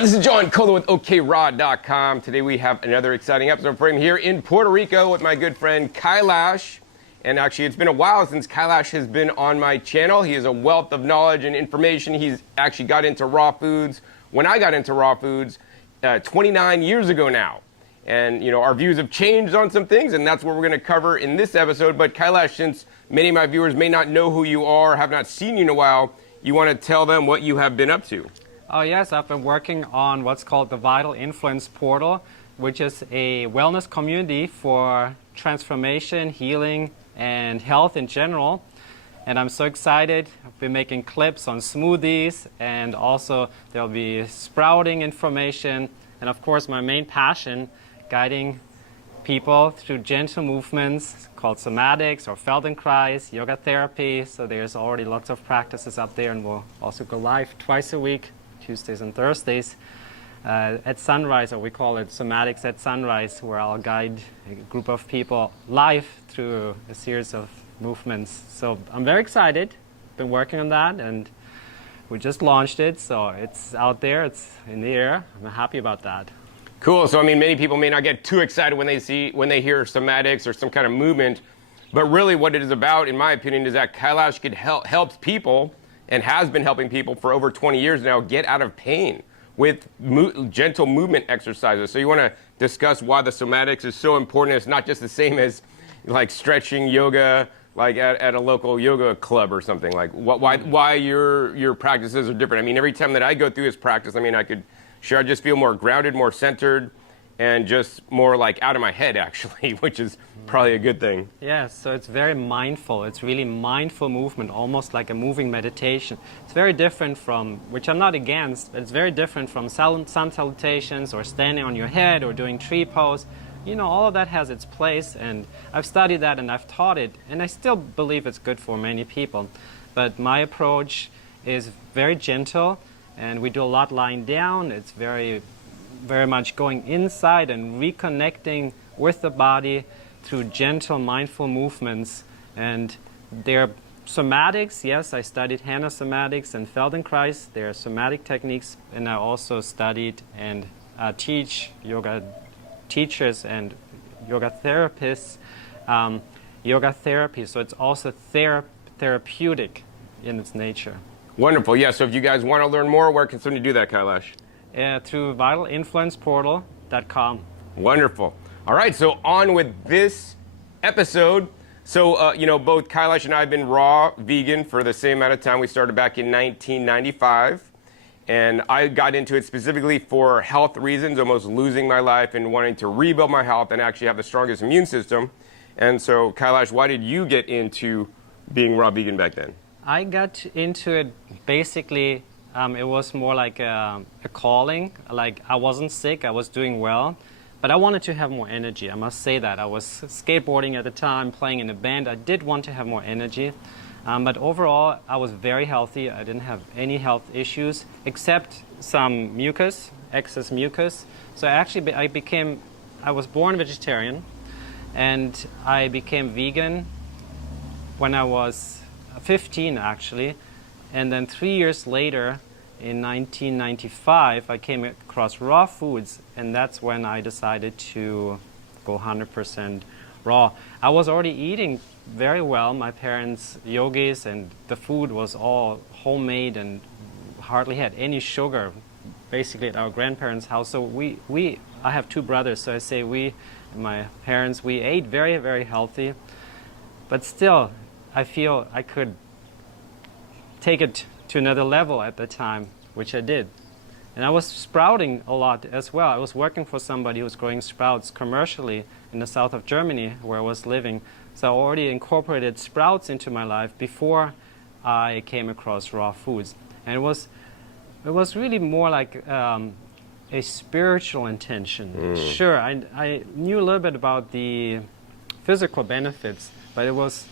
Hi, this is John and Kaelash with OKRaw.com. Today we have another exciting episode for him here in Puerto Rico with my good friend Kaelash. And actually, it's been a while since Kaelash has been on my channel. He is a wealth of knowledge and information. He's actually got into raw foods when I got into raw foods 29 years ago now. And, you know, our views have changed on some things, and that's what we're going to cover in this episode. But Kaelash, since many of my viewers may not know who you are, have not seen you in a while, you want to tell them what you have been up to. Oh yes, I've been working on what's called the Vital Influence Portal, which is a wellness community for transformation, healing, and health in general. And I'm so excited. I've been making clips on smoothies, and also there'll be sprouting information. And of course, my main passion, guiding people through gentle movements called somatics or Feldenkrais, yoga therapy. So there's already lots of practices up there, and we'll also go live twice a week, Tuesdays and Thursdays, at sunrise, or we call it somatics at sunrise, where I'll guide a group of people live through a series of movements. So I'm very excited. Been working on that, and we just launched it, so it's out there, it's in the air. I'm happy about that. Cool. So, I mean, many people may not get too excited when they hear somatics or some kind of movement, but really what it is about, in my opinion, is that Kaelash helps people, and has been helping people for over 20 years now, get out of pain with gentle movement exercises. So you want to discuss why the somatics is so important. It's not just the same as like stretching yoga, like at a local yoga club or something. Like why your practices are different. I mean, every time that I go through this practice, I mean, I just feel more grounded, more centered, and just more like out of my head, actually, which is probably a good thing. Yeah, so it's very mindful. It's really mindful movement, almost like a moving meditation. It's very different from, which I'm not against, but it's very different from sun salutations or standing on your head or doing tree pose. You know, all of that has its place, and I've studied that and I've taught it, and I still believe it's good for many people. But my approach is very gentle, and we do a lot lying down. It's very much going inside and reconnecting with the body through gentle, mindful movements. And they're somatics. Yes, I studied Hannah somatics and Feldenkrais. They're somatic techniques, and I also studied and teach yoga teachers and yoga therapists yoga therapy. So it's also therapeutic in its nature. Wonderful. Yeah, so if you guys want to learn more, where can somebody do that, Kaelash? Through vitalinfluenceportal.com. Wonderful. All right, so on with this episode. So, you know, both Kaelash and I have been raw vegan for the same amount of time. We started back in 1995, and I got into it specifically for health reasons, almost losing my life and wanting to rebuild my health and actually have the strongest immune system. And so, Kaelash, why did you get into being raw vegan back then? I got into it basically. It was more like a calling. Like, I wasn't sick, I was doing well, but I wanted to have more energy. I must say that. I was skateboarding at the time, playing in a band. I did want to have more energy, but overall, I was very healthy. I didn't have any health issues, except some mucus, excess mucus. So I was born vegetarian, and I became vegan when I was 15, actually. And then 3 years later, in 1995, I came across raw foods, and that's when I decided to go 100% raw. I was already eating very well. My parents, yogis, and the food was all homemade and hardly had any sugar, basically at our grandparents' house. So I have two brothers, so I say my parents, we ate very, very healthy. But still, I feel I could take it to another level at the time, which I did. And I was sprouting a lot as well. I was working for somebody who was growing sprouts commercially in the south of Germany, where I was living. So I already incorporated sprouts into my life before I came across raw foods. And it was really more like a spiritual intention. Sure, I knew a little bit about the physical benefits, but it was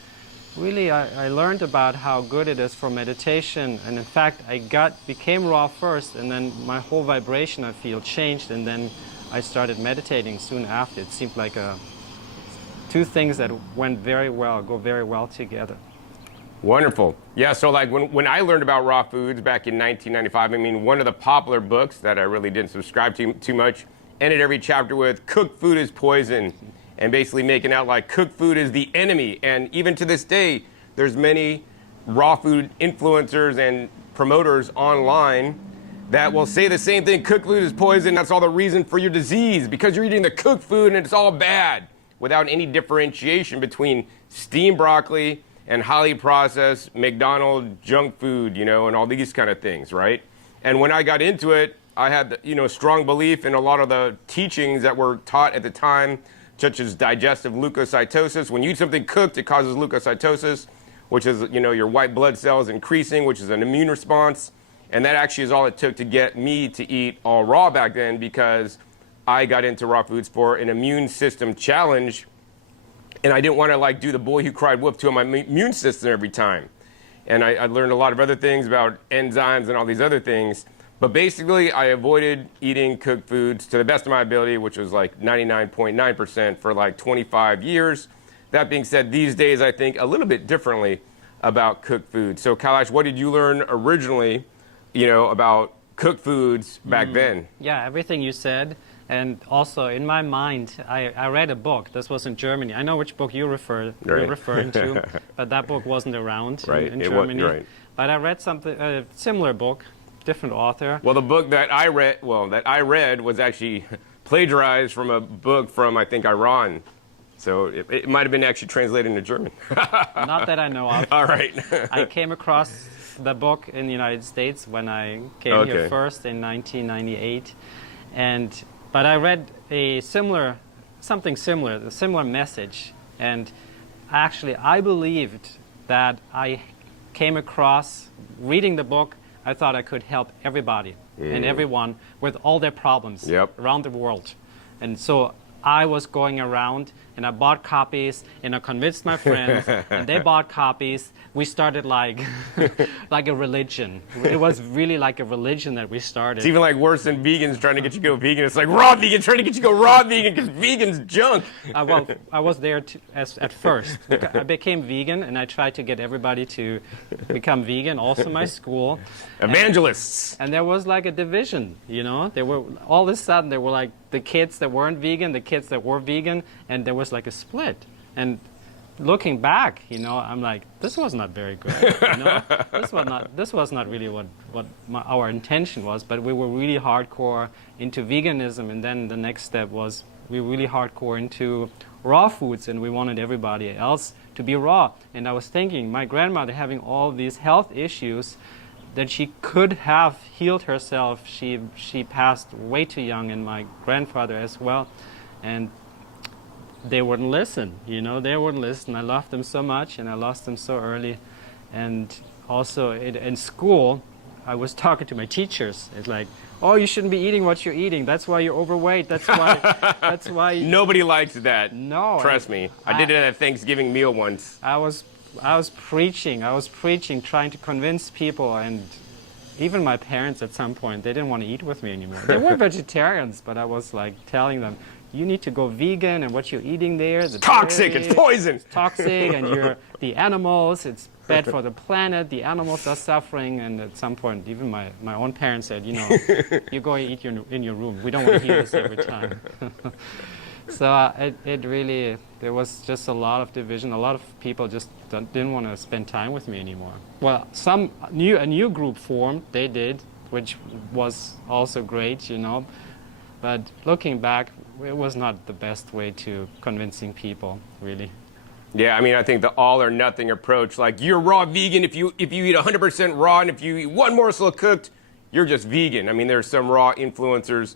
really, I learned about how good it is for meditation, and in fact, I became raw first, and then my whole vibration, I feel, changed, and then I started meditating soon after. It seemed like two things that go very well together. Wonderful. Yeah, so like when I learned about raw foods back in 1995, I mean, one of the popular books that I really didn't subscribe to too much ended every chapter with cooked food is poison, and basically making out like cooked food is the enemy. And even to this day, there's many raw food influencers and promoters online that will say the same thing: cooked food is poison, that's all the reason for your disease, because you're eating the cooked food and it's all bad, without any differentiation between steamed broccoli and highly processed McDonald's junk food, you know, and all these kind of things, right? And when I got into it, I had, you know, strong belief in a lot of the teachings that were taught at the time, such as digestive leukocytosis. When you eat something cooked, it causes leukocytosis, which is, you know, your white blood cells increasing, which is an immune response. And that actually is all it took to get me to eat all raw back then, because I got into raw foods for an immune system challenge. And I didn't want to like do the boy who cried wolf to my immune system every time. And I learned a lot of other things about enzymes and all these other things. But basically, I avoided eating cooked foods to the best of my ability, which was like 99.9% for like 25 years. That being said, these days I think a little bit differently about cooked food. So Kaelash, what did you learn originally, you know, about cooked foods back then? Yeah, everything you said. And also, in my mind, I read a book. This was in Germany. I know which book you're referring to, but that book wasn't around in Germany. Right. But I read something, a similar book, different author. Well, the book that I read was actually plagiarized from a book from, I think, Iran. So it might have been actually translated into German. Not that I know of. All right. I came across the book in the United States when I came here first in 1998. But I read a similar message, and actually I believed that I came across, reading the book, I thought I could help everybody and everyone with all their problems around the world. And so I was going around and I bought copies and I convinced my friends and they bought copies. We started like a religion. It was really like a religion that we started. It's even like worse than vegans trying to get you to go vegan. It's like raw vegan trying to get you to go raw vegan because vegan's junk. Well, I was there at first. I became vegan and I tried to get everybody to become vegan, also my school. Evangelists. And there was like a division, you know. There were all of a sudden there were like the kids that weren't vegan, the kids that were vegan, and there was like a split. And looking back, you know, I'm like, this was not very good. You know? This was not really what our intention was. But we were really hardcore into veganism, and then the next step was we were really hardcore into raw foods, and we wanted everybody else to be raw. And I was thinking, my grandmother having all these health issues, that she could have healed herself. She passed way too young, and my grandfather as well. And they wouldn't listen, you know, they wouldn't listen. I loved them so much, and I lost them so early. And also in school, I was talking to my teachers. It's like, oh, you shouldn't be eating what you're eating. That's why you're overweight. That's why. Nobody likes that. No. Trust me. I did it at a Thanksgiving meal once. I was preaching, trying to convince people, and even my parents at some point, they didn't want to eat with me anymore. They were vegetarians, but I was like telling them, you need to go vegan, and what you're eating there, it's toxic, it's poison. It's toxic, and the animals, it's bad for the planet, the animals are suffering. And at some point, even my own parents said, you know, you go eat in your room. We don't want to hear this every time. So it really, there was just a lot of division. A lot of people just didn't want to spend time with me anymore. Well, a new group formed, they did, which was also great, you know. But looking back, it was not the best way to convincing people, really. Yeah, I mean, I think the all or nothing approach, like you're raw vegan if you eat 100% raw, and if you eat one morsel of cooked, you're just vegan. I mean, there's some raw influencers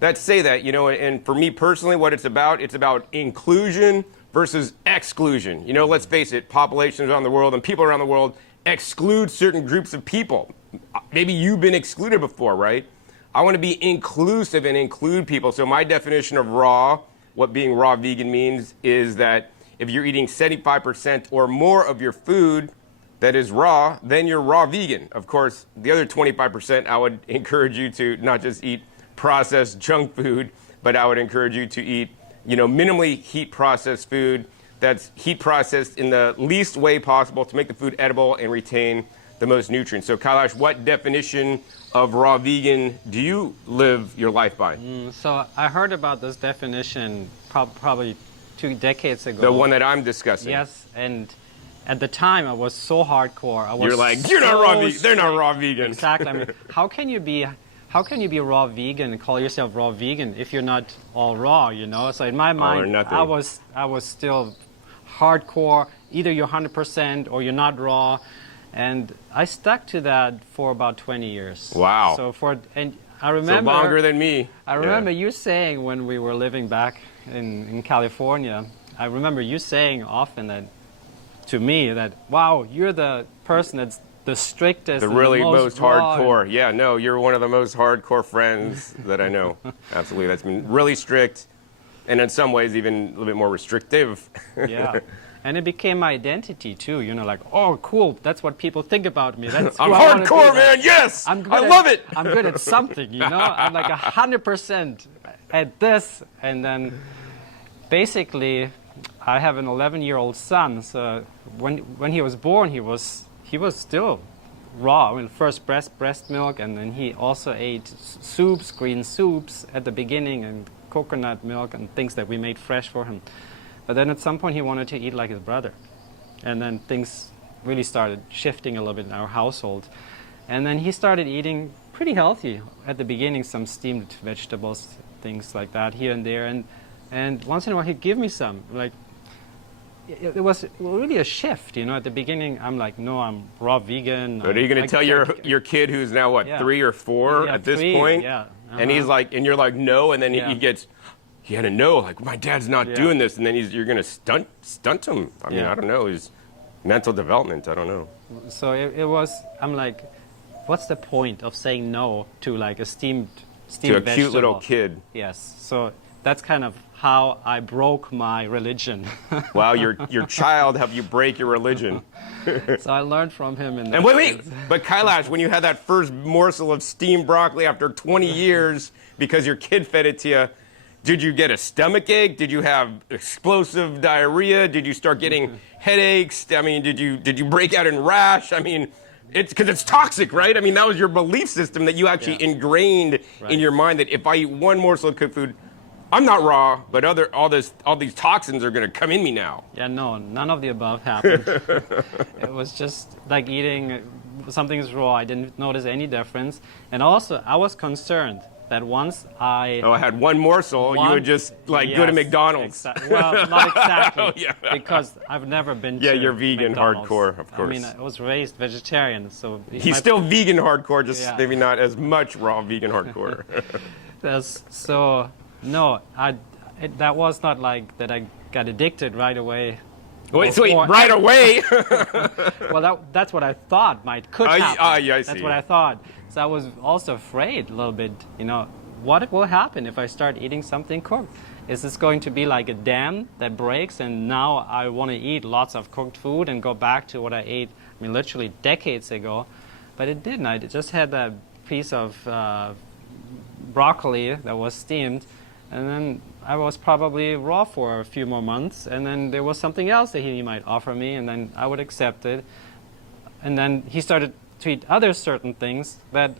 that say that, you know, and for me personally, what it's about inclusion versus exclusion. You know, let's face it, populations around the world and people around the world exclude certain groups of people. Maybe you've been excluded before, right? I want to be inclusive and include people. So my definition of raw, what being raw vegan means, is that if you're eating 75% or more of your food that is raw, then you're raw vegan. Of course, the other 25%, I would encourage you to not just eat processed junk food, but I would encourage you to eat, you know, minimally heat processed food that's heat processed in the least way possible to make the food edible and retain the most nutrients. So Kaelash, what definition of raw vegan do you live your life by? So I heard about this definition probably 2 decades ago. The one that I'm discussing. Yes, and at the time I was so hardcore. You're like, you're not raw vegan. They're not raw vegan. Exactly. I mean, how can you be raw vegan and call yourself raw vegan if you're not all raw, you know? So in my mind, I was still hardcore. Either you're 100% or you're not raw. And I stuck to that for about 20 years. Wow. And I remember so longer than me. I remember you saying when we were living back in California, I remember you saying often that to me that, wow, you're the person that's the strictest, the really most hardcore. Yeah, no, you're one of the most hardcore friends that I know. Absolutely, that's been really strict, and in some ways even a little bit more restrictive. Yeah, and it became my identity too. You know, like, oh, cool, that's what people think about me. That's I'm hardcore, man. Yes, I love it. I'm good at something. You know, I'm like 100% at this, and then basically, I have an 11-year-old son. So when he was born, he was still raw. I mean, first breast milk, and then he also ate soups, green soups at the beginning, and coconut milk and things that we made fresh for him. But then at some point he wanted to eat like his brother. And then things really started shifting a little bit in our household. And then he started eating pretty healthy at the beginning, some steamed vegetables, things like that here and there. And once in a while he'd give me some. Like, it was really a shift, you know. At the beginning, I'm like, no, I'm raw vegan. But are you going to tell your kid who's now, what, 3 or 4 at this point? Yeah. And he's like, and you're like, no, and then he gets, he had to know, like, my dad's not doing this, and then you're going to stunt him. I mean, I don't know, his mental development, I don't know. So it was, I'm like, what's the point of saying no to like a steamed to a vegetable? cute little kid. Yes, so that's kind of how I broke my religion. Wow, your child helped you break your religion. So I learned from him. And wait, but Kaelash, when you had that first morsel of steamed broccoli after 20 years because your kid fed it to you, did you get a stomach ache? Did you have explosive diarrhea? Did you start getting headaches? I mean, did you break out in rash? I mean, it's because it's toxic, right? I mean, that was your belief system that you actually ingrained in your mind that if I eat one morsel of cooked food, I'm not raw, but all these toxins are going to come in me now. Yeah, no, none of the above happened. It was just like eating something's raw. I didn't notice any difference. And also, I was concerned that once I had one morsel, you would just like go to McDonald's. Well, not exactly, because I've never been to you're vegan McDonald's. Hardcore, of course. I mean, I was raised vegetarian, so... He's still vegan hardcore, just maybe not as much raw vegan hardcore. So... No, that was not like that I got addicted right away. Wait, right away? Well, that's what I thought could happen. I see. That's what I thought. So I was also afraid a little bit, you know, what will happen if I start eating something cooked? Is this going to be like a dam that breaks and now I want to eat lots of cooked food and go back to what I ate, I mean, literally decades ago? But it didn't. I just had that piece of broccoli that was steamed. And then I was probably raw for a few more months, and then there was something else that he might offer me, and then I would accept it. And then he started to eat other certain things that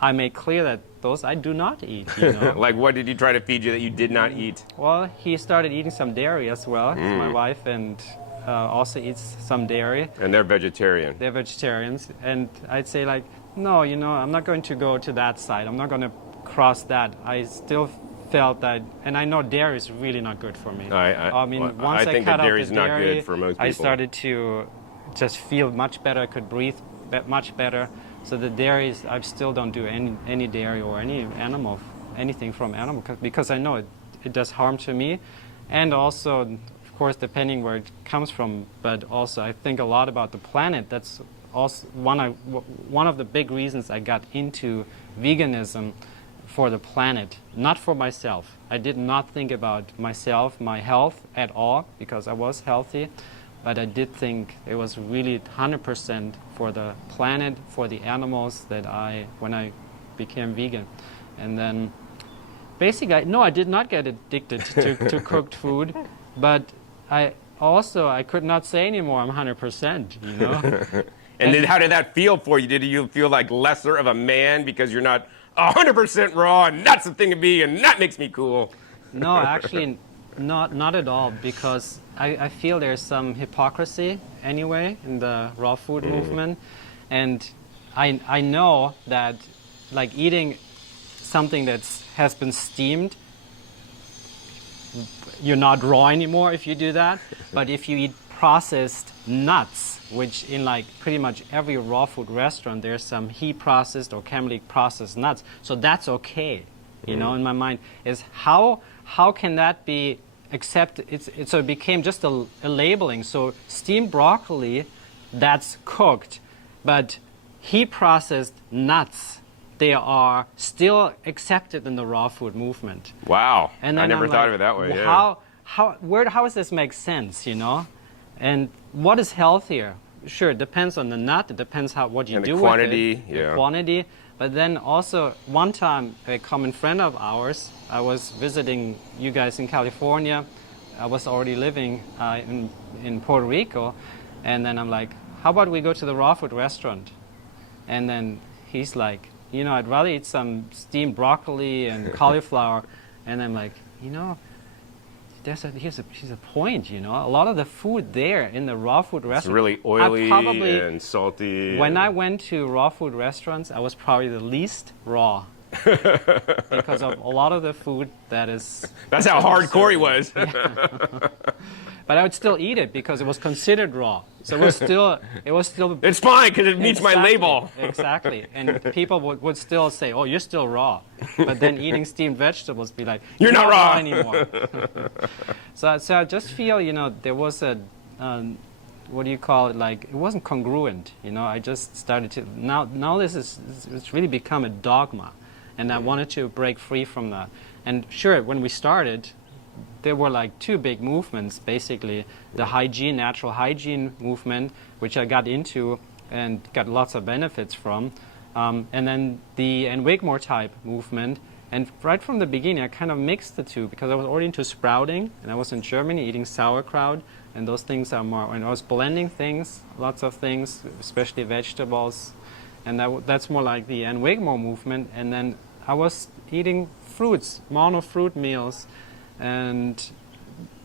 I made clear that those I do not eat. You know? Like what did he try to feed you that you did not eat? Well, he started eating some dairy as well. My wife and also eats some dairy. And they're vegetarian. They're vegetarians, and I'd say like, no, you know, I'm not going to go to that side. I'm not going to cross that. I still felt that, and I know dairy is really not good for me. I mean, once I cut out the dairy, not good for most people. I started to just feel much better. I could breathe much better. So the dairy, I still don't do any dairy or anything from animal, because I know it does harm to me, and also, of course, depending where it comes from. But also, I think a lot about the planet. That's also one of the big reasons I got into veganism. For the planet, not for myself. I did not think about myself, my health at all, because I was healthy, but I did think it was really 100% for the planet, for the animals when I became vegan. And then basically, no, I did not get addicted to cooked food, but I also, I could not say anymore, I'm 100%, you know? And then how did that feel for you? Did you feel like lesser of a man because you're not 100% raw and that's the thing to be and that makes me cool? No, actually, not at all, because I feel there's some hypocrisy anyway in the raw food movement. And I know that like eating something that has been steamed, you're not raw anymore if you do that. But if you eat processed nuts, which in like pretty much every raw food restaurant, there's some heat processed or chemically processed nuts. So that's okay, you know, in my mind, is how can that be accepted? So it became just a labeling. So steamed broccoli, that's cooked, but heat processed nuts, they are still accepted in the raw food movement. Wow, And I then never I'm thought like, of it that way. well, Yeah. how does this make sense, you know? And what is healthier? Sure, it depends on the nut. It depends what you And the do quantity, with it. yeah. The quantity. But then also, one time, a common friend of ours, I was visiting you guys in California. I was already living in Puerto Rico. And then I'm like, how about we go to the raw food restaurant? And then he's like, you know, I'd rather eat some steamed broccoli and cauliflower. And I'm like, you know, here's a point, you know. A lot of the food there in the raw food It's restaurant, really oily probably, and salty. when I went to raw food restaurants, I was probably the least raw because of a lot of the food that is. That's how hardcore he was. But I would still eat it because it was considered raw. So it was still. It's fine because it meets my label. Exactly, and people would still say, "Oh, you're still raw," but then eating steamed vegetables be like, You're not raw anymore. So I just feel, you know, there was a. What do you call it? Like, it wasn't congruent, you know. I just started to now it's really become a dogma, and I wanted to break free from that. And sure, when we started, there were like two big movements, basically the natural hygiene movement, which I got into and got lots of benefits from, and then the Wigmore type movement. And right from the beginning, I kind of mixed the two because I was already into sprouting, and I was in Germany eating sauerkraut, and those things are more, and I was blending things, lots of things, especially vegetables, and that's more like the Wigmore movement. And then I was eating fruits, monofruit meals, and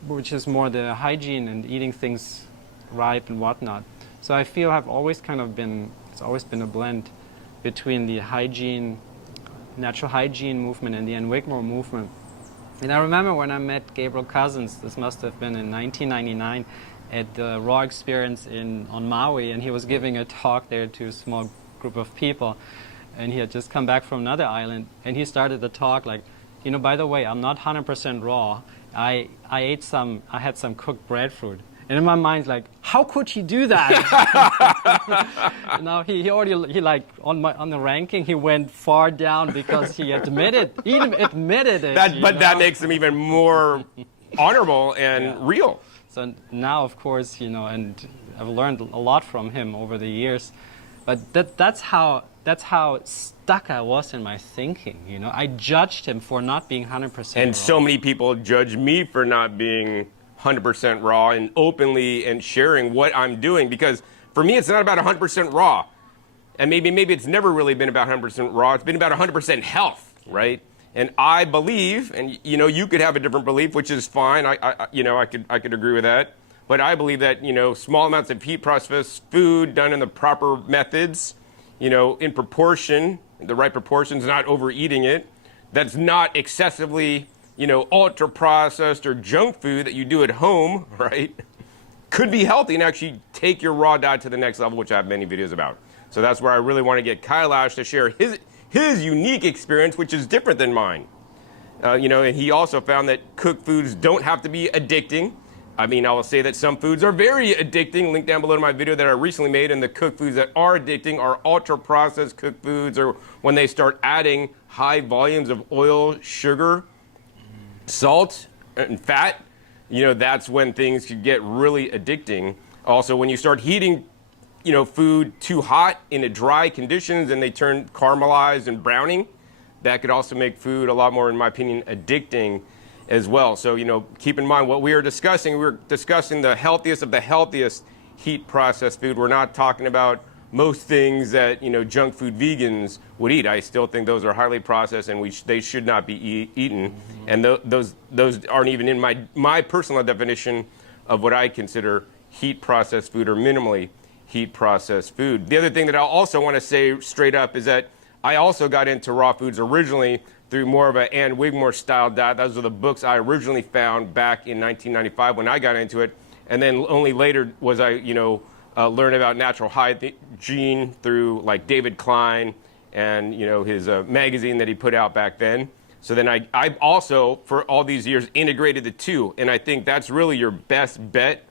which is more the hygiene and eating things ripe and whatnot. So I feel it's always been a blend between the natural hygiene movement and the Wigmore movement. And I remember when I met Gabriel Cousins, this must have been in 1999, at the Raw Experience on Maui, and he was giving a talk there to a small group of people, and he had just come back from another island, and he started the talk like, you know, by the way, I'm not 100% raw. I had some cooked breadfruit. And in my mind, like, how could he do that? Now he like on the ranking, he went far down because he admitted it. That makes him even more honorable and real. So now, of course, you know, and I've learned a lot from him over the years. But that's how stuck I was in my thinking. You know, I judged him for not being 100% raw. And so many people judge me for not being 100% raw and openly and sharing what I'm doing, because for me it's not about 100% raw, and maybe it's never really been about 100% raw. It's been about 100% health, right? And I believe, and you know, you could have a different belief, which is fine. I could agree with that. But I believe that, you know, small amounts of heat processed food done in the proper methods, you know, in proportion, the right proportions, not overeating it, that's not excessively, you know, ultra processed or junk food that you do at home, right, could be healthy and actually take your raw diet to the next level, which I have many videos about. So that's where I really want to get Kaelash to share his unique experience, which is different than mine. You know, and he also found that cooked foods don't have to be addicting. I mean, I will say that some foods are very addicting. Link down below to my video that I recently made, and the cooked foods that are addicting are ultra-processed cooked foods, or when they start adding high volumes of oil, sugar, salt, and fat. You know, that's when things could get really addicting. Also, when you start heating, you know, food too hot in a dry conditions and they turn caramelized and browning, that could also make food a lot more, in my opinion, addicting. as well. So, you know, keep in mind what we're discussing the healthiest of the healthiest heat processed food. We're not talking about most things that, you know, junk food vegans would eat. I still think those are highly processed and they should not be eaten. And those aren't even in my personal definition of what I consider heat processed food or minimally heat processed food. The other thing that I also want to say straight up is that I also got into raw foods originally through more of an Ann Wigmore style diet. Those are the books I originally found back in 1995 when I got into it. And then only later was I, you know, learn about natural hygiene through like David Klein and, you know, his magazine that he put out back then. So then I also, for all these years, integrated the two. And I think that's really your best bet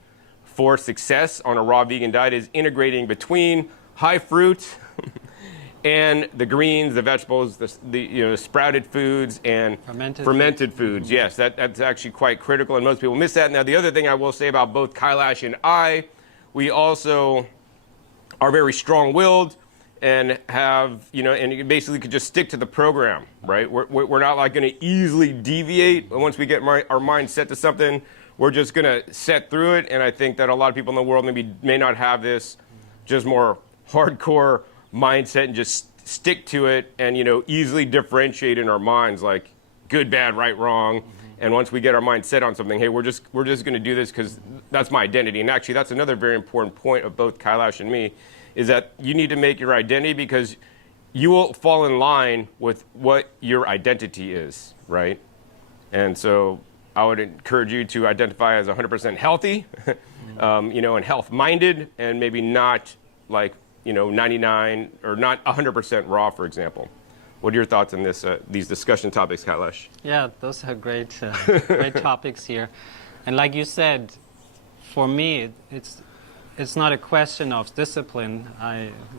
for success on a raw vegan diet is integrating between high fruit and the greens, the vegetables, the you know, sprouted foods and fermented foods. Yes, that's actually quite critical, and most people miss that. Now, the other thing I will say about both Kaelash and I, we also are very strong-willed and have, you know, and you basically could just stick to the program, right? We're not like going to easily deviate. Once we get our mind set to something, we're just going to set through it. And I think that a lot of people in the world may not have this just more hardcore mindset and just stick to it and, you know, easily differentiate in our minds like good, bad, right, wrong. And once we get our mind set on something, hey, we're just going to do this because that's my identity. And actually, that's another very important point of both Kaelash and me, is that you need to make your identity because you will fall in line with what your identity is, right? And so I would encourage you to identify as 100% healthy, you know, and health-minded, and maybe not like, you know, 99 or not 100% raw, for example. What are your thoughts on this, these discussion topics, Kaelash? Yeah, those are great, great topics here. And like you said, for me, it's not a question of discipline.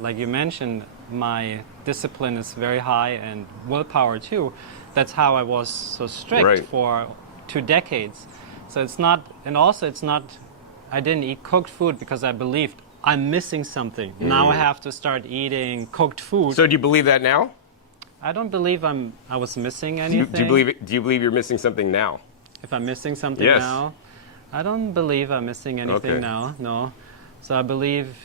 Like you mentioned, my discipline is very high and willpower too. That's how I was so strict for 2 decades. So it's not, and also it's not, I didn't eat cooked food because I believed I'm missing something. Now I have to start eating cooked food. So do you believe that now? I don't believe I was missing anything. Do you believe you're missing something now? If I'm missing something now? I don't believe I'm missing anything now, no. So I believe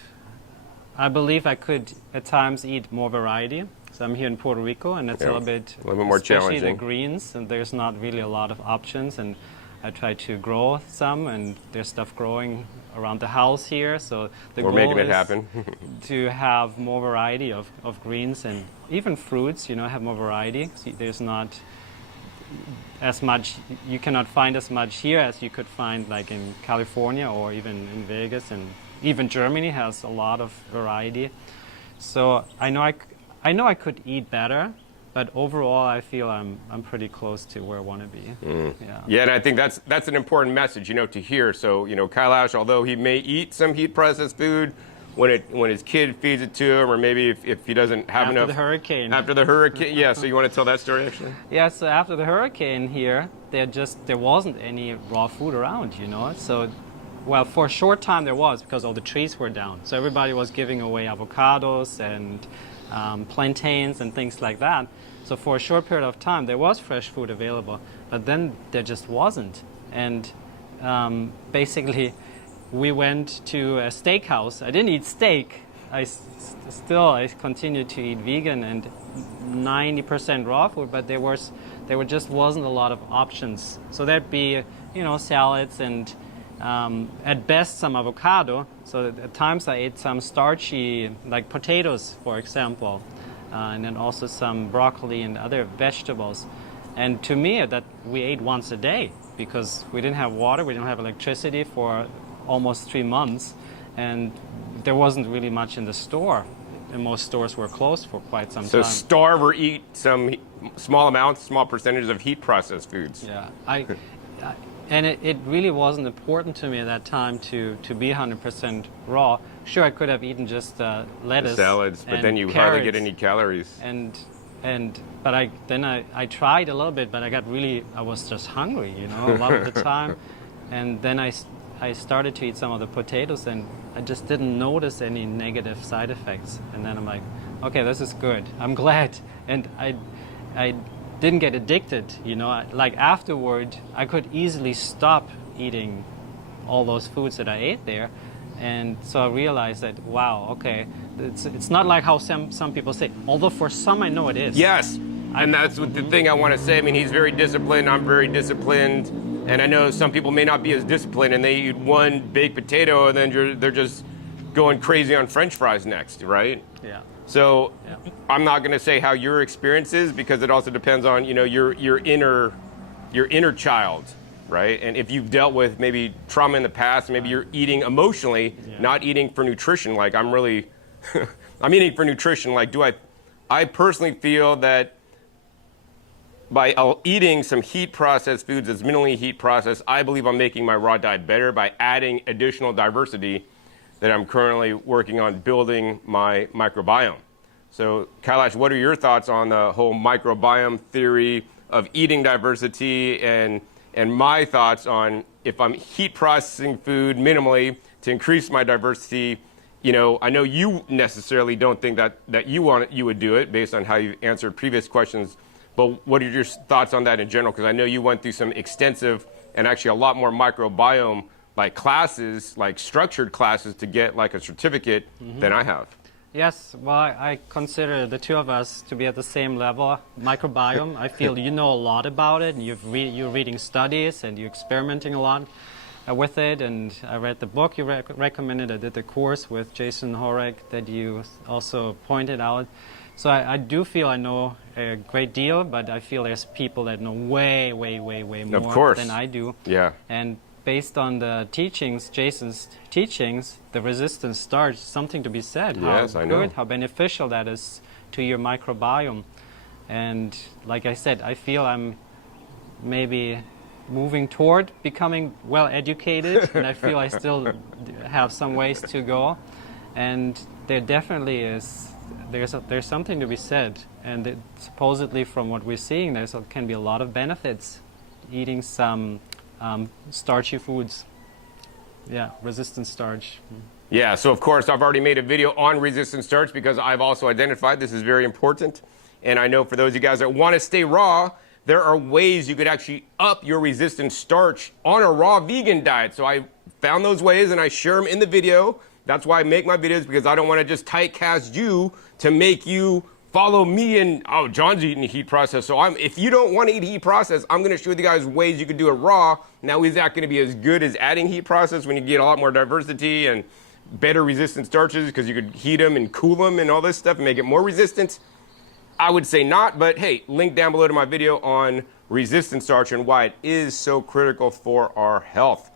I could at times eat more variety. So I'm here in Puerto Rico, and it's a little bit more challenging. Especially the greens, and there's not really a lot of options. And I try to grow some, and there's stuff growing around the house here. So the goal making it is happen. to have more variety of greens and even fruits. You know, have more variety. So there's not as much. You cannot find as much here as you could find like in California or even in Vegas, and even Germany has a lot of variety. So I know I could eat better, but overall I feel I'm pretty close to where I want to be. Yeah, and I think that's an important message, you know, to hear. So, you know, Kaelash, although he may eat some heat processed food when his kid feeds it to him, or maybe if he doesn't have enough. After the hurricane, yeah. So you want to tell that story actually? Yeah. So after the hurricane here, there wasn't any raw food around, you know. So, well, for a short time there was, because all the trees were down. So everybody was giving away avocados and plantains and things like that. So for a short period of time there was fresh food available, but then there just wasn't. And basically we went to a steakhouse. I didn't eat steak. I continued to eat vegan and 90% raw food, but there just wasn't a lot of options. So there'd be, you know, salads and at best some avocado. So at times I ate some starchy, like potatoes, for example, and then also some broccoli and other vegetables. And to me, that we ate once a day because we didn't have water, we didn't have electricity for almost 3 months, and there wasn't really much in the store. And most stores were closed for quite some time. So starve or eat some small percentages of heat processed foods. Yeah, and it really wasn't important to me at that time to be 100% raw. Sure, I could have eaten just lettuce, the salads, but then you carrots, hardly get any calories. But I tried a little bit, but I was just hungry, you know, a lot of the time. And then I started to eat some of the potatoes, and I just didn't notice any negative side effects. And then I'm like, okay, this is good. I'm glad. And I didn't get addicted, you know. Like afterward, I could easily stop eating all those foods that I ate there. And so I realized that, wow, okay, it's not like how some people say, although for some I know it is. Yes, and that's what the thing I want to say. I mean, he's very disciplined, I'm very disciplined, and I know some people may not be as disciplined and they eat one baked potato and then they're just going crazy on French fries next, right? Yeah. So I'm not going to say how your experience is, because it also depends on, you know, your inner child, right? And if you've dealt with maybe trauma in the past, maybe you're eating emotionally, not eating for nutrition. Like I'm really, I'm eating for nutrition. Like I personally feel that by eating some heat processed foods that's minimally heat processed, I believe I'm making my raw diet better by adding additional diversity that I'm currently working on building my microbiome. So Kaelash, what are your thoughts on the whole microbiome theory of eating diversity, and my thoughts on if I'm heat processing food minimally to increase my diversity? You know, I know you necessarily don't think that you would do it based on how you answered previous questions, but what are your thoughts on that in general? Because I know you went through some extensive and actually a lot more microbiome like classes, like structured classes to get like a certificate than I have. Yes, well, I consider the two of us to be at the same level. Microbiome, I feel you know a lot about it, and you're reading studies and you're experimenting a lot with it. And I read the book you recommended. I did the course with Jason Horek that you also pointed out. So I do feel I know a great deal, but I feel there's people that know way, way, way, way more than I do. Yeah. And based on the teachings, Jason's teachings, the resistant starch, something to be said. Yes, I know. Good, how beneficial that is to your microbiome. And like I said, I feel I'm maybe moving toward becoming well educated, and I feel I still have some ways to go. And there definitely is, there's something to be said. And supposedly from what we're seeing, there can be a lot of benefits eating some starchy foods. Yeah, resistant starch. Yeah, so of course I've already made a video on resistant starch because I've also identified this is very important. And I know for those of you guys that want to stay raw, there are ways you could actually up your resistant starch on a raw vegan diet. So I found those ways and I share them in the video. That's why I make my videos, because I don't want to just typecast you to make you follow me and, oh, John's eating heat processed. So if you don't want to eat heat processed, I'm going to show you guys ways you can do it raw. Now, is that going to be as good as adding heat processed when you get a lot more diversity and better resistant starches, because you could heat them and cool them and all this stuff and make it more resistant? I would say not, but hey, link down below to my video on resistant starch and why it is so critical for our health.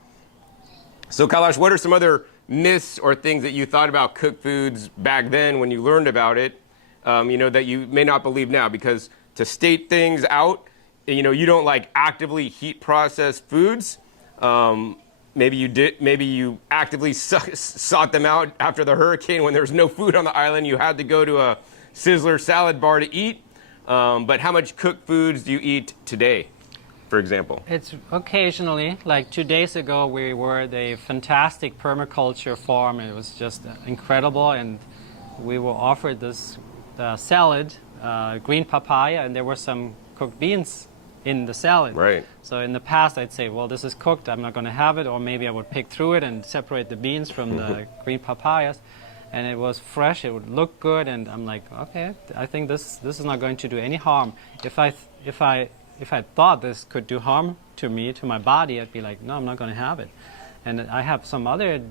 So Kaelash, what are some other myths or things that you thought about cooked foods back then when you learned about it, you know, that you may not believe now? Because to state things out, you know, you don't like actively heat process foods. Maybe you did. Maybe you actively sought them out after the hurricane when there was no food on the island. You had to go to a Sizzler salad bar to eat. But how much cooked foods do you eat today, for example? It's occasionally. Like 2 days ago, we were at a fantastic permaculture farm. It was just incredible, and we were offered this salad, green papaya, and there were some cooked beans in the salad. Right. So in the past, I'd say, well, this is cooked, I'm not going to have it, or maybe I would pick through it and separate the beans from the green papayas. And it was fresh, it would look good, and I'm like, okay, I think this is not going to do any harm. If I thought this could do harm to me, to my body, I'd be like, no, I'm not going to have it. And I have some other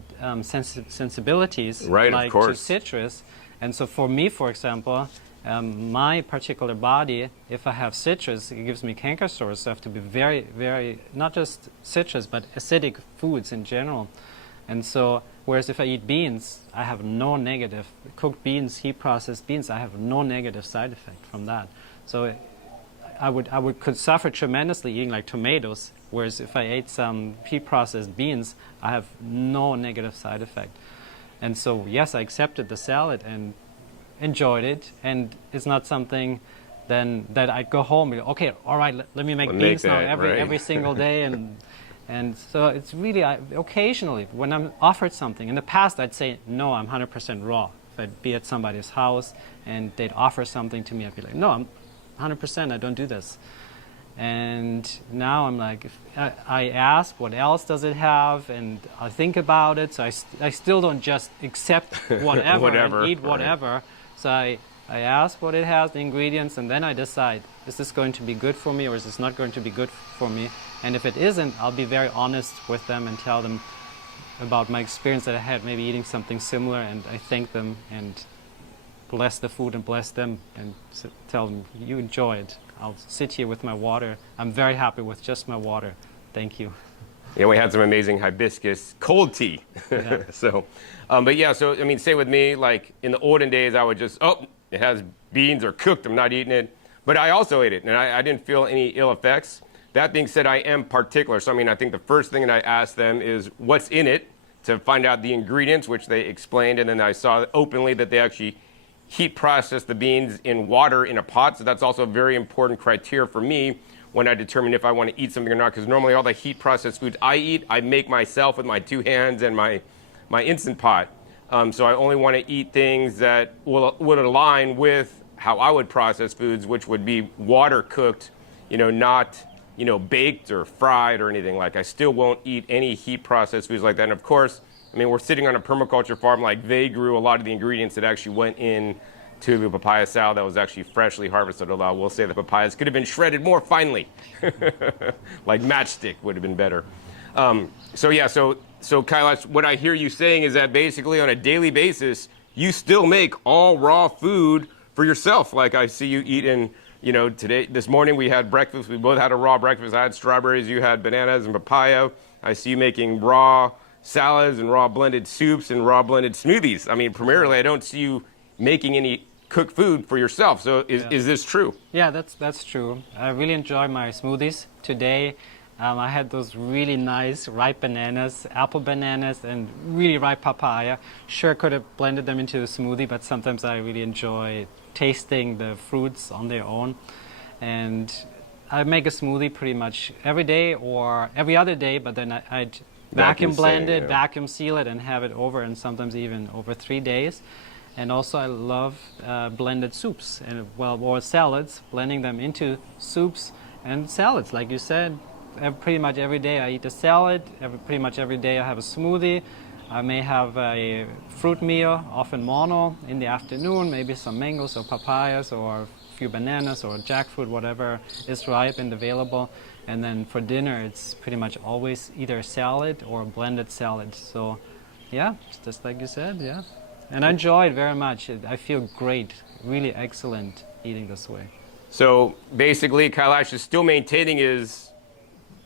sensibilities, right, like of course, to citrus. And so for me, for example, my particular body, if I have citrus, it gives me canker sores. So I have to be very, very, not just citrus, but acidic foods in general. And so, whereas if I eat beans, I have no negative, cooked beans, heat processed beans, I have no negative side effect from that. So could suffer tremendously eating like tomatoes, whereas if I ate some heat processed beans, I have no negative side effect. And so, yes, I accepted the salad and enjoyed it, and it's not something then that I go home and go, okay, all right, let me make beans now every single day, and so it's really occasionally when I'm offered something. In the past, I'd say no, I'm 100% raw. If I'd be at somebody's house and they'd offer something to me, I'd be like, no, 100%, I don't do this. And now I'm like, I ask, what else does it have? And I think about it. So I still don't just accept whatever, and eat whatever. Right. So I ask what it has, the ingredients, and then I decide, is this going to be good for me or is this not going to be good for me? And if it isn't, I'll be very honest with them and tell them about my experience that I had maybe eating something similar, and I thank them and bless the food and bless them and tell them, you enjoy it. I'll sit here with my water. I'm very happy with just my water. Thank you. Yeah, we had some amazing hibiscus cold tea. Yeah. But yeah, so, I mean, stay with me. Like, in the olden days, I would just, it has beans or cooked, I'm not eating it. But I also ate it, and I didn't feel any ill effects. That being said, I am particular. So, I mean, I think the first thing that I asked them is what's in it to find out the ingredients, which they explained, and then I saw openly that they actually heat process the beans in water in a pot. So that's also a very important criteria for me when I determine if I want to eat something or not, because normally all the heat processed foods I eat, I make myself with my 2 hands and my Instant Pot. So I only want to eat things that would align with how I would process foods, which would be water cooked, not, baked or fried or anything. Like, I still won't eat any heat processed foods like that. And of course, I mean, we're sitting on a permaculture farm. Like, they grew a lot of the ingredients that actually went in to the papaya salad that was actually freshly harvested. Although we'll say the papayas could have been shredded more finely, like matchstick would have been better. So Kaelash, what I hear you saying is that basically on a daily basis, you still make all raw food for yourself. Like, I see you eating, this morning we had breakfast. We both had a raw breakfast. I had strawberries. You had bananas and papaya. I see you making raw salads and raw blended soups and raw blended smoothies. I mean, primarily, I don't see you making any cooked food for yourself. So is this true? Yeah, that's true. I really enjoy my smoothies. Today, I had those really nice ripe bananas, apple bananas, and really ripe papaya. Sure, could have blended them into a smoothie, but sometimes I really enjoy tasting the fruits on their own. And I make a smoothie pretty much every day or every other day, but then I'd vacuum blend it, vacuum seal it, and have it over, and sometimes even over 3 days. And also I love blended soups or salads, blending them into soups and salads. Like you said, pretty much every day I eat a salad, pretty much every day I have a smoothie. I may have a fruit meal, often mono, in the afternoon, maybe some mangoes or papayas or a few bananas or jackfruit, whatever is ripe and available. And then for dinner, it's pretty much always either a salad or a blended salad. So, yeah, just like you said, yeah. And I enjoy it very much. I feel great, really excellent eating this way. So basically, Kaelash is still maintaining his,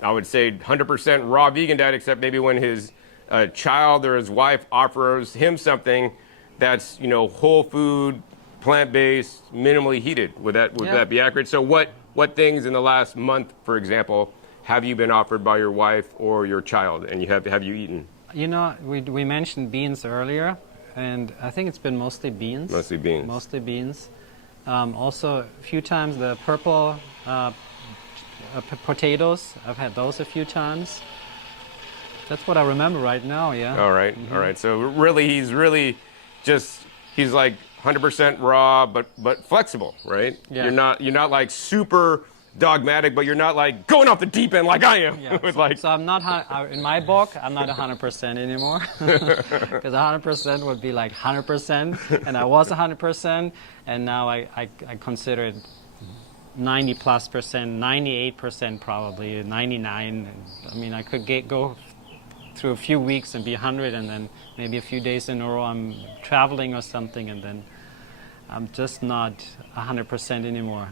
I would say, 100% raw vegan diet, except maybe when his child or his wife offers him something that's, whole food, plant-based, minimally heated. Would that be accurate? So what things in the last month, for example, have you been offered by your wife or your child, and have you eaten? We mentioned beans earlier, and I think it's been mostly beans. Mostly beans. Mostly beans. Also, a few times the purple potatoes. I've had those a few times. That's what I remember right now, yeah. All right, all right. So really, he's like 100% raw, but flexible, right? Yeah. You're not like super dogmatic, but you're not like going off the deep end like I am. Yeah. So I'm not, in my book, I'm not 100% anymore. Because 100% would be like 100%, and I was 100%, and now I consider it 90+%, 98% probably, 99. I mean, I could go through a few weeks and be 100, and then maybe a few days in a row I'm traveling or something, and then I'm just not 100% anymore.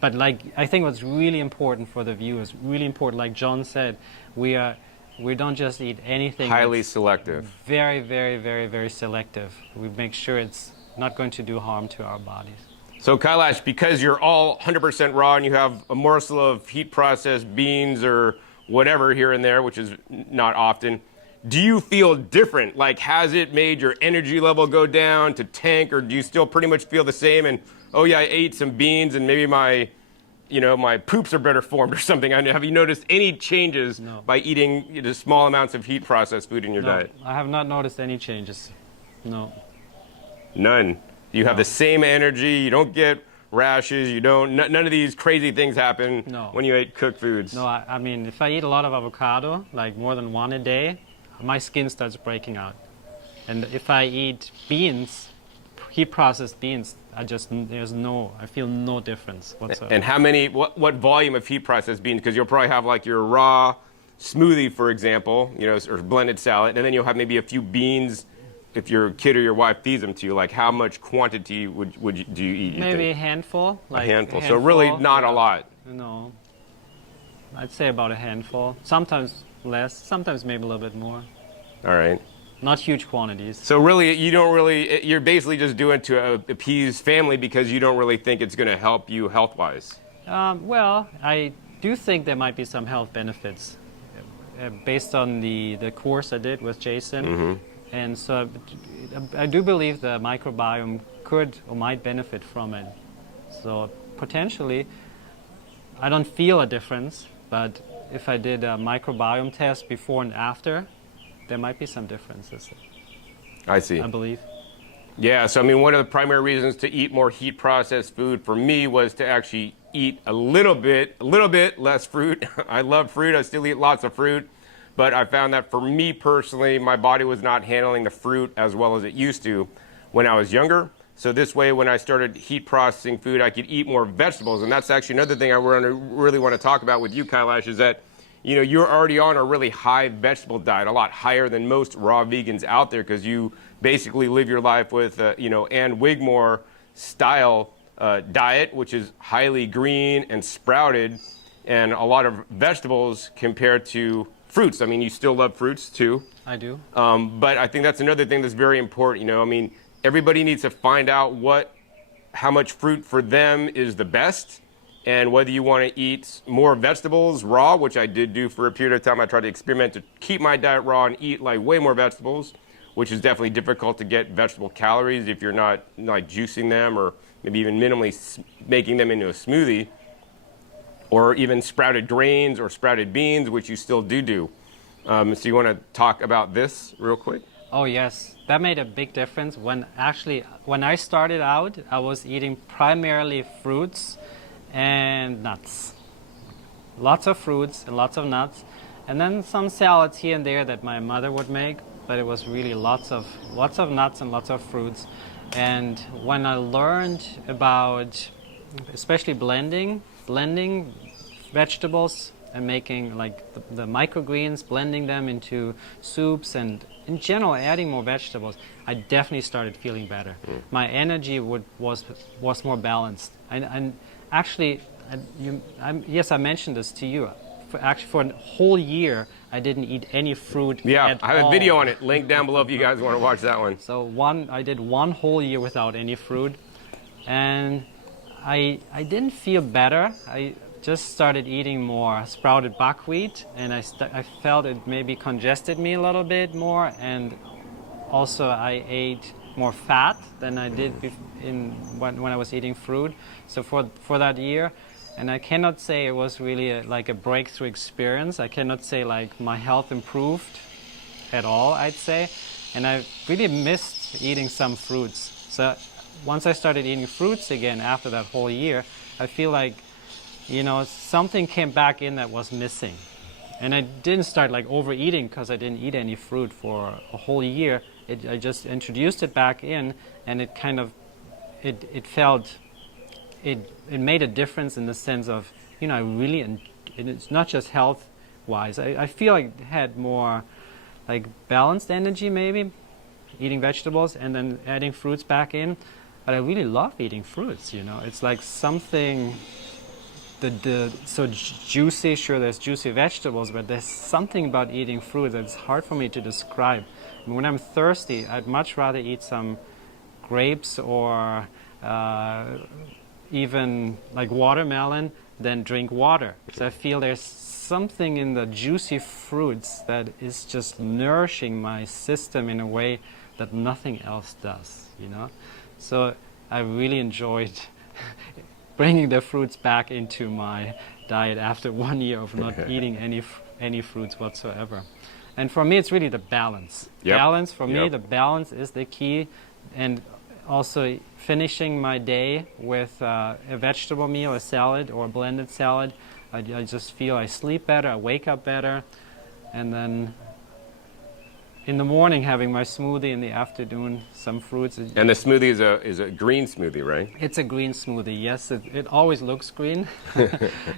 But like, I think what's really important for the viewers, really important, like John said, we don't just eat anything. Highly selective. Very, very, very, very selective. We make sure it's not going to do harm to our bodies. So Kaelash, because you're all 100% raw and you have a morsel of heat processed beans or whatever here and there, which is not often, do you feel different? Like, has it made your energy level go down to tank, or do you still pretty much feel the same? And, oh yeah, I ate some beans and maybe my poops are better formed or something. Have you noticed any changes by eating small amounts of heat processed food in your diet? I have not noticed any changes. No. None. You have the same energy. You don't get rashes. You don't. None of these crazy things happen No. when you eat cooked foods. No, I mean, if I eat a lot of avocado, like more than one a day, my skin starts breaking out. And if I eat beans, heat processed beans, I feel no difference whatsoever. And how many? What volume of heat processed beans? Because you'll probably have like your raw smoothie, for example, or blended salad, and then you'll have maybe a few beans if your kid or your wife feeds them to you. Like, how much quantity do you eat? Maybe a handful. A handful. So really not a lot. No. I'd say about a handful. Sometimes less. Sometimes maybe a little bit more. All right. Not huge quantities. So really, you're basically just doing to appease family because you don't really think it's going to help you health-wise. Well, I do think there might be some health benefits based on the course I did with Jason. Mm-hmm. And so I do believe the microbiome could or might benefit from it. So potentially, I don't feel a difference, but if I did a microbiome test before and after, there might be some differences. I see. I believe. Yeah, so I mean, one of the primary reasons to eat more heat processed food for me was to actually eat a little bit less fruit. I love fruit. I still eat lots of fruit. But I found that for me personally, my body was not handling the fruit as well as it used to when I was younger. So this way, when I started heat processing food, I could eat more vegetables. And that's actually another thing I really want to talk about with you, Kaelash, is that you're already on a really high vegetable diet, a lot higher than most raw vegans out there, because you basically live your life with, Ann Wigmore style diet, which is highly green and sprouted, and a lot of vegetables compared to fruits. I mean, you still love fruits too. I do. But I think that's another thing that's very important. I mean, everybody needs to find out how much fruit for them is the best, and whether you want to eat more vegetables raw, which I did do for a period of time. I tried to experiment to keep my diet raw and eat like way more vegetables, which is definitely difficult to get vegetable calories if you're not like juicing them or maybe even minimally making them into a smoothie, or even sprouted grains or sprouted beans, which you still do. So you want to talk about this real quick? Oh yes, that made a big difference. When I started out, I was eating primarily fruits and nuts. Lots of fruits and lots of nuts, and then some salads here and there that my mother would make, but it was really lots of nuts and lots of fruits. And when I learned about especially blending vegetables and making like the microgreens, blending them into soups, and in general adding more vegetables, I definitely started feeling better. My energy was more balanced. And actually, yes, I mentioned this to you. For a whole year, I didn't eat any fruit at all. I have a video on it. Link down below if you guys want to watch that one. So I did one whole year without any fruit, and I didn't feel better. I just started eating more sprouted buckwheat, and I felt it maybe congested me a little bit more, and also I ate more fat than I did when I was eating fruit. So for that year, and I cannot say it was really like a breakthrough experience. I cannot say like my health improved at all, I'd say, and I really missed eating some fruits. So once I started eating fruits again after that whole year, I feel like something came back in that was missing. And I didn't start like overeating because I didn't eat any fruit for a whole year. I just introduced it back in, and it kind of, it made a difference in the sense of, I really, and it's not just health-wise. I feel like I had more like balanced energy maybe, eating vegetables and then adding fruits back in. But I really love eating fruits, It's like something... so juicy, sure, there's juicy vegetables, but there's something about eating fruit that's hard for me to describe. I mean, when I'm thirsty, I'd much rather eat some grapes or even like watermelon than drink water. So I feel there's something in the juicy fruits that is just nourishing my system in a way that nothing else does, So I really enjoyed bringing the fruits back into my diet after 1 year of not eating any fruits whatsoever. And for me, it's really the balance. Yep. Balance, for me, the balance is the key. And also finishing my day with a vegetable meal, a salad or a blended salad. I just feel I sleep better, I wake up better, and then in the morning having my smoothie, in the afternoon some fruits. And the smoothie is a green smoothie, right? It's a green smoothie, yes. It always looks green,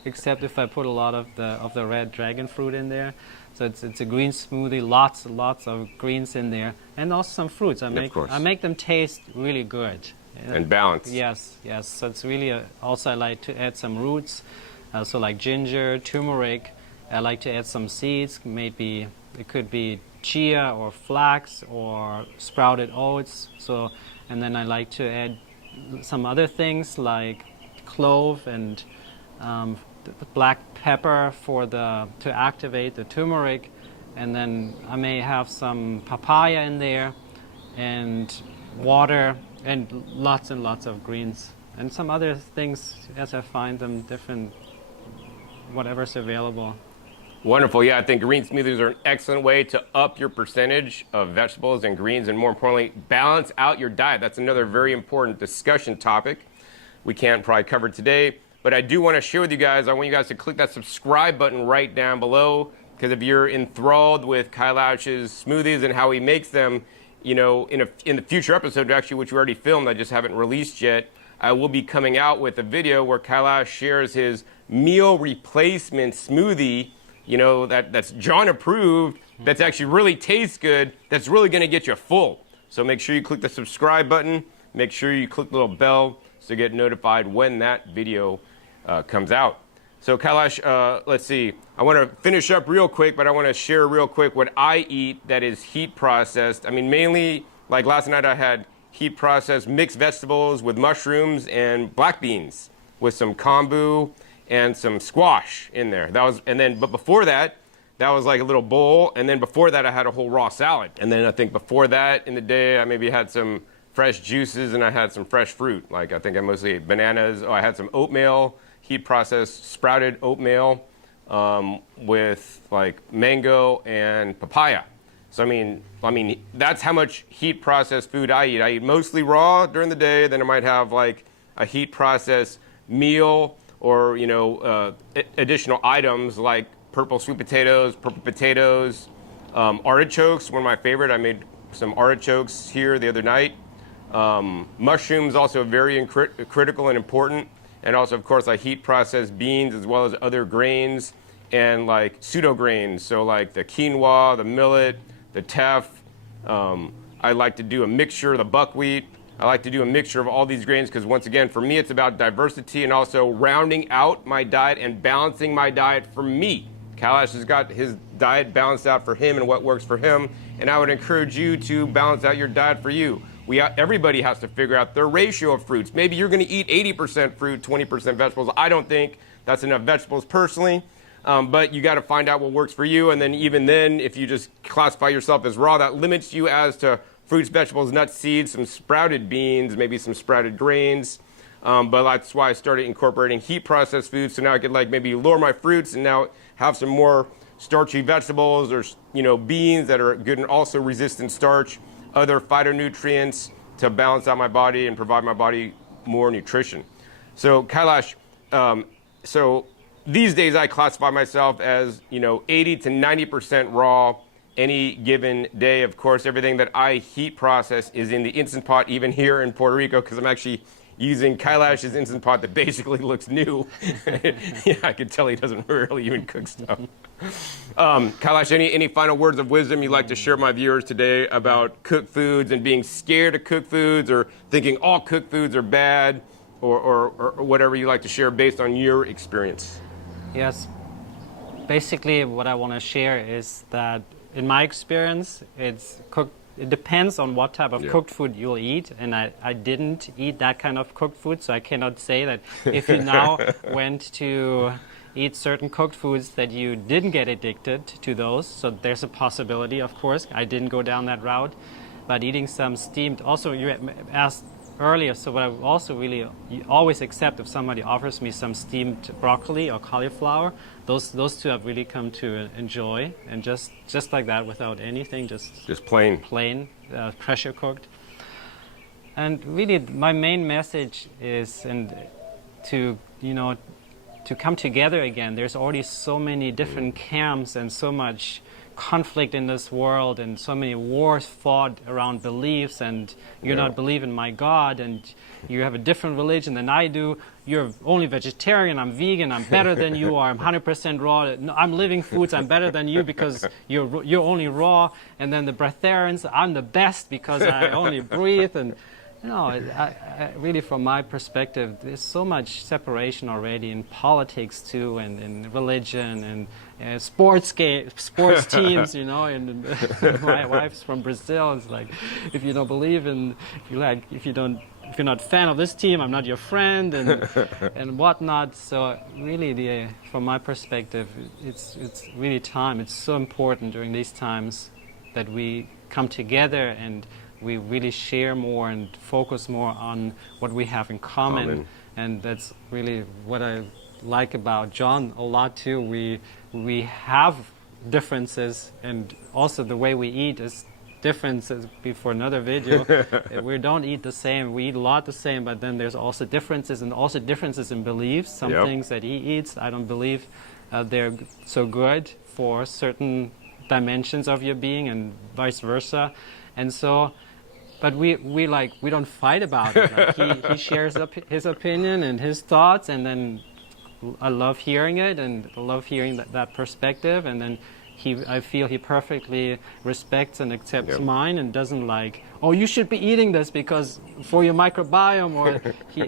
except if I put a lot of the red dragon fruit in there. So it's a green smoothie, lots of greens in there, and also some fruits. I make them taste really good. And balanced. Yes. So it's really also I like to add some roots, so like ginger, turmeric. I like to add some seeds. Maybe it could be chia or flax or sprouted oats. So, and then I like to add some other things like clove and the black pepper to activate the turmeric, and then I may have some papaya in there, and water, and lots of greens, and some other things as I find them different, whatever's available. Wonderful. Yeah, I think green smoothies are an excellent way to up your percentage of vegetables and greens, and more importantly, balance out your diet. That's another very important discussion topic we can't probably cover today. But I do want to share with you guys, I want you guys to click that subscribe button right down below, because if you're enthralled with Kaelash's smoothies and how he makes them, you know, in the future episode, actually, which we already filmed, I just haven't released yet, I will be coming out with a video where Kaelash shares his meal replacement smoothie, you know, that's John approved, that's actually really tastes good, that's really going to get you full. So make sure you click the subscribe button, make sure you click the little bell to get notified when that video comes out. So Kaelash, let's see. I want to finish up real quick, but I want to share real quick what I eat that is heat processed. I mean, mainly, like last night I had heat processed mixed vegetables with mushrooms and black beans with some kombu and some squash in there. But before that was like a little bowl, and then before that I had a whole raw salad. And then I think before that in the day I maybe had some fresh juices and I had some fresh fruit. Like I think I mostly ate bananas. I had some oatmeal, heat processed sprouted oatmeal with like mango and papaya. So I mean that's how much heat processed food I eat. I eat mostly raw during the day, then I might have like a heat processed meal or additional items like purple sweet potatoes, purple potatoes, artichokes, one of my favorite. I made some artichokes here the other night. Mushrooms also very critical and important, and also of course like heat processed beans as well as other grains and like pseudo grains, so like the quinoa, the millet, the teff. I like to do a mixture, the buckwheat. I like to do a mixture of all these grains because once again for me it's about diversity and also rounding out my diet and balancing my diet for me. Kaelash has got his diet balanced out for him and what works for him, and I would encourage you to balance out your diet for you. Everybody has to figure out their ratio of fruits. Maybe you're going to eat 80% fruit, 20% vegetables. I don't think that's enough vegetables personally, but you got to find out what works for you. And then even then, if you just classify yourself as raw, that limits you as to fruits, vegetables, nuts, seeds, some sprouted beans, maybe some sprouted grains. But that's why I started incorporating heat processed foods. So now I could like maybe lower my fruits and now have some more starchy vegetables or beans that are good and also resistant starch, other phytonutrients to balance out my body and provide my body more nutrition. So Kaelash, so these days I classify myself as 80 to 90% raw any given day. Of course, everything that I heat process is in the Instant Pot, even here in Puerto Rico, because I'm actually using Kaelash's Instant Pot that basically looks new. Yeah, I can tell he doesn't really even cook stuff. Kaelash, any final words of wisdom you'd like to share with my viewers today about cooked foods and being scared to cook foods or thinking all cooked foods are bad or whatever you'd like to share based on your experience? Yes. Basically, what I want to share is that in my experience, it depends on what type of cooked food you'll eat, and I didn't eat that kind of cooked food, so I cannot say that if you now went to eat certain cooked foods that you didn't get addicted to those. So there's a possibility, of course. I didn't go down that route, but eating some steamed. Also, you asked earlier, so what I also really always accept if somebody offers me some steamed broccoli or cauliflower. Those two I've really come to enjoy, and just like that, without anything, just plain pressure cooked. And really, my main message is to come together again. There's already so many different camps and so much conflict in this world and so many wars fought around beliefs, and you're not believing my God, and you have a different religion than I do. You're only vegetarian, I'm vegan, I'm better than you are, I'm 100% raw, no, I'm living foods, I'm better than you because you're only raw. And then the breatharians, I'm the best because I only breathe. And I really, from my perspective, there's so much separation already in politics too, and in religion and sports teams. And my wife's from Brazil. It's like, if you don't believe in, if you're not a fan of this team, I'm not your friend, and whatnot. So really, from my perspective, it's really time. It's so important during these times that we come together and we really share more and focus more on what we have in common. And that's really what I like about John a lot too. We have differences, and also the way we eat is differences. Before another video, we don't eat the same. We eat a lot the same, but then there's also differences, and also differences in beliefs. Some things that he eats, I don't believe they're so good for certain dimensions of your being, and vice versa. And so, but we don't fight about it. Like he shares up his opinion and his thoughts, and then I love hearing it, and I love hearing that perspective. And then I feel he perfectly respects and accepts mine, and doesn't like, oh, you should be eating this because for your microbiome, or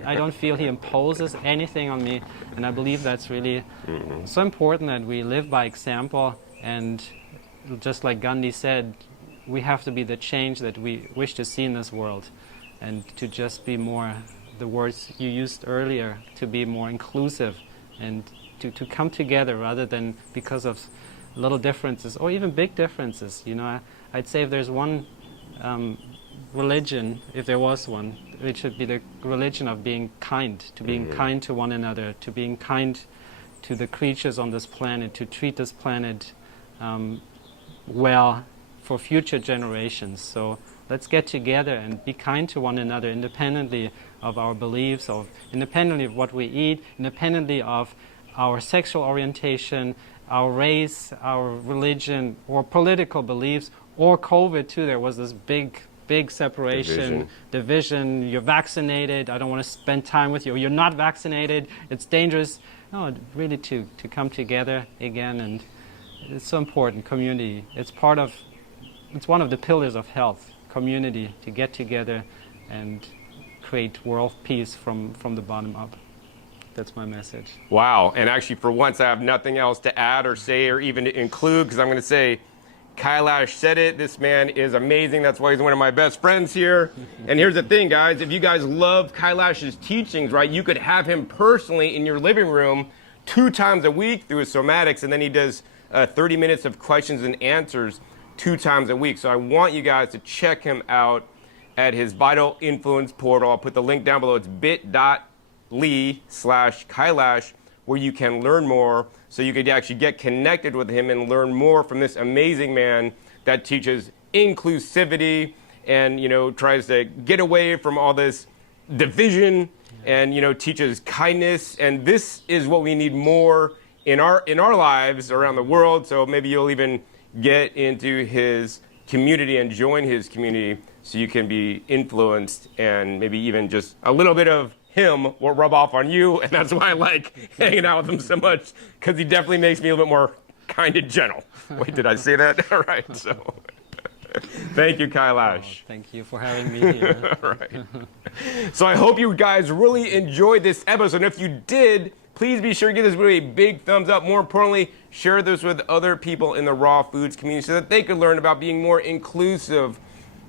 I don't feel he imposes anything on me. And I believe that's really so important, that we live by example. And just like Gandhi said, we have to be the change that we wish to see in this world, and to just be more, the words you used earlier, to be more inclusive, and to come together rather than because of little differences or even big differences. I'd say if there's one religion, if there was one, it should be the religion of being kind, to being kind to one another, to being kind to the creatures on this planet, to treat this planet well for future generations. So let's get together and be kind to one another, independently of our beliefs, independently of what we eat, independently of our sexual orientation, our race, our religion, or political beliefs, or COVID too. There was this big separation, division. You're vaccinated, I don't want to spend time with you. You're not vaccinated, it's dangerous. No, really to come together again, and it's so important. Community. It's one of the pillars of health. Community, to get together and create world peace from the bottom up. That's my message. Wow. And actually, for once, I have nothing else to add or say or even to include, because I'm going to say Kaelash said it. This man is amazing. That's why he's one of my best friends here. And here's the thing, guys. If you guys love Kaelash's teachings, right, you could have him personally in your living room 2 times a week through his somatics, and then he does 30 minutes of questions and answers 2 times a week. So I want you guys to check him out at his Vital Influence portal. I'll put the link down below. It's bit.ly/Kaelash, where you can learn more, so you could actually get connected with him and learn more from this amazing man that teaches inclusivity and, tries to get away from all this division and, teaches kindness. And this is what we need more in our lives around the world. So maybe you'll even get into his community and join his community, so you can be influenced, and maybe even just a little bit of him will rub off on you. And that's why I like hanging out with him so much, because he definitely makes me a little bit more kind and gentle. Wait, did I say that? All right, so thank you, Kaelash. Thank you for having me here. All right. So I hope you guys really enjoyed this episode. And if you did, please be sure to give this video a big thumbs up. More importantly, share this with other people in the raw foods community, so that they could learn about being more inclusive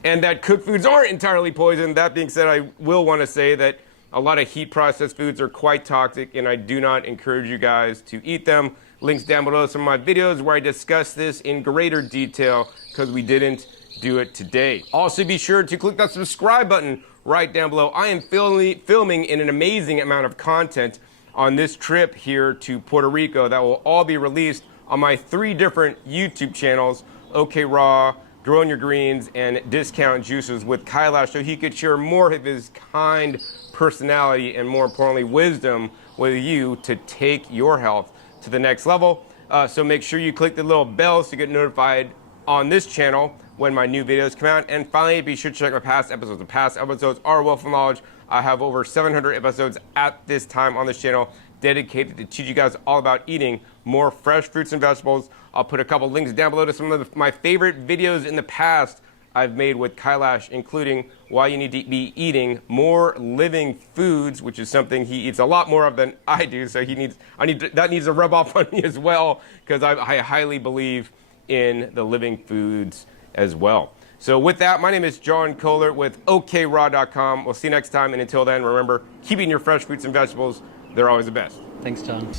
and that cooked foods aren't entirely poison. That being said, I will want to say that a lot of heat processed foods are quite toxic, and I do not encourage you guys to eat them. Links down below some of my videos where I discuss this in greater detail, because we didn't do it today. Also, be sure to click that subscribe button right down below. I am filming in an amazing amount of content on this trip here to Puerto Rico that will all be released on my 3 different YouTube channels: OK Raw, growing your greens and discount juices with Kaelash so he could share more of his kind personality and, more importantly, wisdom with you to take your health to the next level. So make sure you click the little bells to get notified on this channel when my new videos come out. And finally, be sure to check my past episodes. The past episodes are a wealth of knowledge. I have over 700 episodes at this time on this channel dedicated to teach you guys all about eating more fresh fruits and vegetables. I'll put a couple links down below to some of my favorite videos in the past I've made with Kaelash, including why you need to be eating more living foods, which is something he eats a lot more of than I do. So that needs to rub off on me as well, because I highly believe in the living foods as well. So with that, my name is John Kaelash with OKRaw.com. We'll see you next time, and until then, remember, keep eating your fresh fruits and vegetables. They're always the best. Thanks, John.